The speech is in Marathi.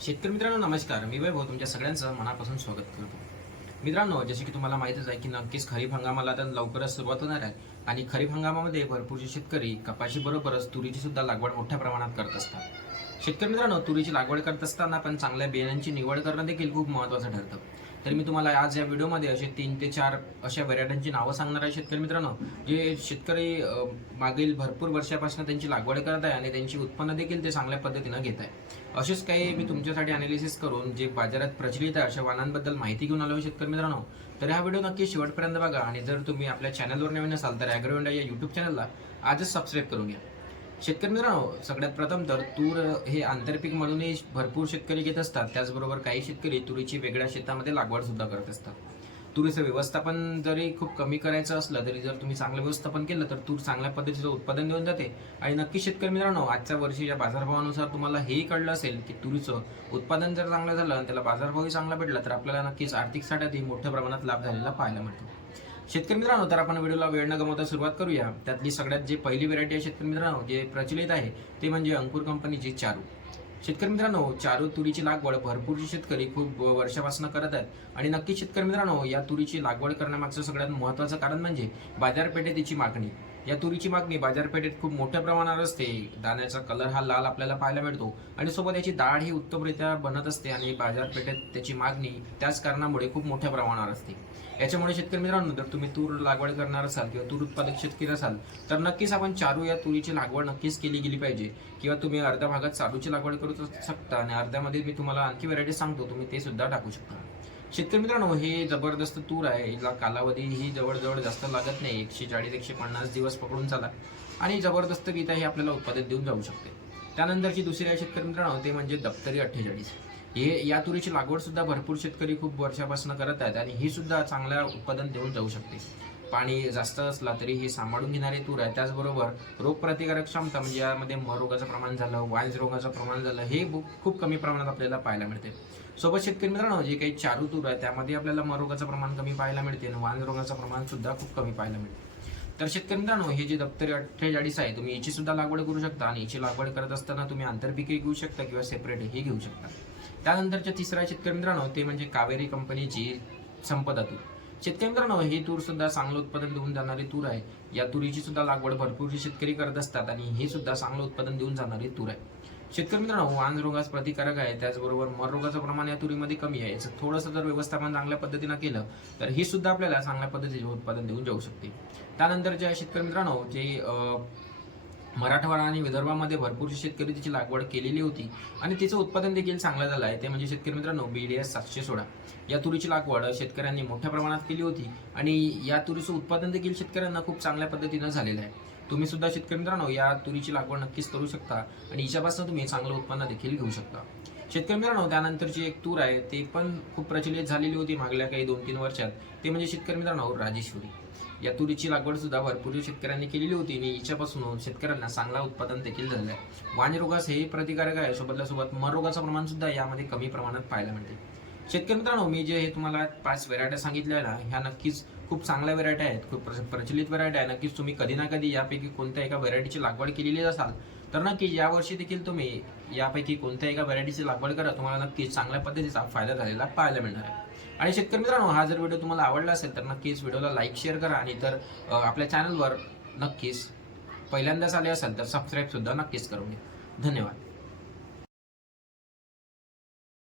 शेतकरी मित्रांनो नमस्कार. मी वैभव तुमच्या सगळ्यांचं मनापासून स्वागत करतो. मित्रांनो जसे की तुम्हाला माहितच आहे की नक्कीच खरीप हंगामाला आता लवकरच सुरुवात होणार आहे आणि खरीप हंगामामध्ये भरपूरसे शेतकरी कपाशीबरोबरच तुरीची सुद्धा लागवड मोठ्या प्रमाणात करत असतात. शेतकरी मित्रांनो तुरीची लागवड करत असताना पण चांगल्या बियाण्यांची निवड करणं देखील खूप महत्त्वाचं ठरतं. तर मी तुम्हाला आज या व्हिडिओमध्ये असे तीन ते चार अशा व्हरायट्यांची नावं सांगणार आहे शेतकरी मित्रांनो जे शेतकरी मागील भरपूर वर्षापासून त्यांची लागवड करत आहे आणि त्यांची उत्पन्न देखील ते चांगल्या पद्धतीनं घेत आहे. असेच काही मी तुमच्यासाठी अनालिसिस करून जे बाजारात प्रचलित आहे अशा वाहनांबद्दल माहिती घेऊन आलो आहे शेतकरी मित्रांनो. तर हा व्हिडिओ नक्की शेवटपर्यंत बघा आणि जर तुम्ही आपल्या चॅनलवर नवीन असाल तर ॲग्रो या यूट्यूब चॅनलला आजच सबस्क्राईब करून घ्या. शेतकरी मित्रांनो सगळ्यात प्रथम तर तूर हे आंतरपीक म्हणूनही भरपूर शेतकरी घेत असतात. त्याचबरोबर काही शेतकरी तुरीची वेगळ्या शेतामध्ये लागवड सुद्धा करत असतात. तुरीचं व्यवस्थापन जरी खूप कमी करायचं असलं तरी जर तुम्ही चांगलं व्यवस्थापन केलं तर तूर चांगल्या पद्धतीचं उत्पादन देऊन जाते. आणि नक्की शेतकरी मित्रांनो आजच्या वर्षीच्या बाजारभावानुसार तुम्हाला हेही कळलं असेल की तुरीचं उत्पादन जर चांगलं झालं आणि त्याला बाजारभावही चांगला भेटला तर आपल्याला नक्कीच आर्थिक साठ्यातही मोठ्या प्रमाणात लाभ झालेला पाहायला मिळतो. शेतकरी मित्रांनो तर आपण व्हिडिओला वेळ न गमावता सुरुवात करूया. त्यातली सगळ्यात जी पहिली व्हरायटी आहे शेतकरी मित्रांनो जे प्रचलित आहे ते म्हणजे अंकुर कंपनीची चारू. शेतकरी मित्रांनो चारू तुरीची लागवड भरपूरचे शेतकरी खूप वर्षापासून करत आहेत. आणि नक्की शेतकरी मित्रांनो या तुरीची लागवड करण्यामागचं सगळ्यात महत्त्वाचं कारण म्हणजे बाजारपेठेत तिची मागणी. या तुरीची मागणी बाजारपेठेत खूप मोठ्या प्रमाणावर असते. दाण्याचा कलर हा लाल आपल्याला पाहायला मिळतो. आणि सोबत याची डाळ ही उत्तमरित्या बनत असते आणि बाजारपेठेत त्याची मागणी त्याच कारणामुळे खूप मोठ्या प्रमाणावर असते. याच्यामुळे शेतकरी मित्रांनो जर तुम्ही तूर लागवड करणार असाल किंवा तूर उत्पादक शेतकरी असाल तर नक्कीच आपण चारू या तुरीची लागवड नक्कीच केली गेली पाहिजे. किंवा तुम्ही अर्ध्या भागात चारूची लागवड करू शकता आणि अर्ध्यामध्ये मी तुम्हाला आणखी व्हरायटी सांगतो तुम्ही ते सुद्धा टाकू शकता. शेतकरी मित्रांनो हे जबरदस्त तूर आहे. हिला कालावधी ही जवळजवळ जास्त लागत नाही. एकशे चाळीस एकशे पन्नास दिवस पकडून चाला. आणि जबरदस्त गीता ही आपल्याला उत्पादन देऊन जाऊ शकते. त्यानंतरची दुसरी आहे शेतकरी मित्रांनो ते म्हणजे दप्तरी अठ्ठेचाळीस. हे या तुरीची लागवड सुद्धा भरपूर शेतकरी खूप वर्षापासून करत आहेत आणि ही सुद्धा चांगल्या उत्पादन देऊन जाऊ शकते. पाणी जास्त असला तरी हे सांभाळून घेणारे तूर आहे त्याचबरोबर रोगप्रतिकारक क्षमता म्हणजे यामध्ये म रोगाचं प्रमाण झालं वायज रोगाचं प्रमाण झालं हे खूप कमी प्रमाणात आपल्याला पाहायला मिळते. सोबत शेतकरी मित्रांनो जे काही चारू तूर आहे त्यामध्ये आपल्याला म रोगाचं प्रमाण कमी पाहायला मिळते आणि वांज रोगाचं प्रमाण सुद्धा खूप कमी पाहायला मिळते. तर शेतकरी मित्रांनो हे जे दप्तरी अठ्ठेचाळीस आहे तुम्ही याची सुद्धा लागवड करू शकता आणि याची लागवड करत असताना तुम्ही आंतरपिके घेऊ शकता किंवा सेपरेट हे घेऊ शकता. त्यानंतरच्या तिसरा शेतकरी मित्रांनो ते म्हणजे कावेरी कंपनीची संपदा तूर. शेतकरी मित्रांनो ही तूर सुद्धा चांगलं उत्पादन देऊन जाणारी तूर आहे. या तुरीची सुद्धा लागवड भरपूरशी शेतकरी करत असतात आणि हे सुद्धा चांगलं उत्पादन देऊन जाणारी तूर आहे. शेतकरी मित्रांनो वांज रोगास प्रतिकारक आहे. त्याचबरोबर मर रोगाचं प्रमाण या तुरीमध्ये कमी आहे. याचं थोडंसं जर व्यवस्थापन चांगल्या पद्धतीनं केलं तर ही सुद्धा आपल्याला चांगल्या पद्धतीचे उत्पादन देऊन जाऊ शकते. त्यानंतर जे शेतकरी मित्रांनो जे मराठवाडा आणि विदर्भामध्ये भरपूर शेतकरी तिची लागवड केलेली होती आणि तिचं उत्पादन देखील चांगलं झालं आहे. ते म्हणजे शेतकरी मित्रांनो बी डी एस सातशे सोळा. या तुरीची लागवड शेतकऱ्यांनी मोठ्या प्रमाणात केली होती आणि या तुरीचं उत्पादन देखील शेतकऱ्यांना खूप चांगल्या पद्धतीनं झालेलं आहे. तुम्ही सुद्धा शेतकरी मित्रांनो या तुरीची लागवड नक्कीच करू शकता आणि हिच्यापासून तुम्ही चांगलं उत्पन्न देखील घेऊ शकता. शेतकरी मित्रांनो त्यानंतरची एक तूर आहे ते पण खूप प्रचलित झालेली होती मागल्या काही दोन तीन वर्षात. ते म्हणजे शेतकरी मित्रांनो राजेश्वरी. या तुरीची लागवड सुद्धा भरपूर शेतकऱ्यांनी केलेली होती आणि हिच्यापासून शेतकऱ्यांना चांगला उत्पादन देखील झालं आहे. वाणी रोगास हे प्रतिकारक आहे. सोबतल्या सोबत मर रोगाचं प्रमाण सुद्धा यामध्ये कमी प्रमाणात पाहायला मिळते. शेतकरी मित्रांनो मी जे हे तुम्हाला पाच व्हरायट्या सांगितल्या ना ह्या नक्कीच खूप चांगल्या व्हरायट्या आहेत खूप प्रचलित व्हरायट्या आहे. नक्कीच तुम्ही कधी ना कधी यापैकी कोणत्या एका व्हरायटीची लागवड केलेली असाल तर नक्की यावर्षी देखील तुम्ही यापैकी कोणत्या एका व्हरायटीची लागवड करा तुम्हाला नक्कीच चांगल्या पद्धतीचा फायदा झालेला पाहायला मिळणार आहे. आणि शेतकरी मित्रांनो हा जर व्हिडिओ तुम्हाला आवडला असेल तर नक्कीच व्हिडिओला लाईक शेअर करा आणि तर आपल्या चॅनलवर नक्कीच पहिल्यांदाच आले असाल तर सबस्क्राईब सुद्धा नक्कीच करून घ्या. धन्यवाद.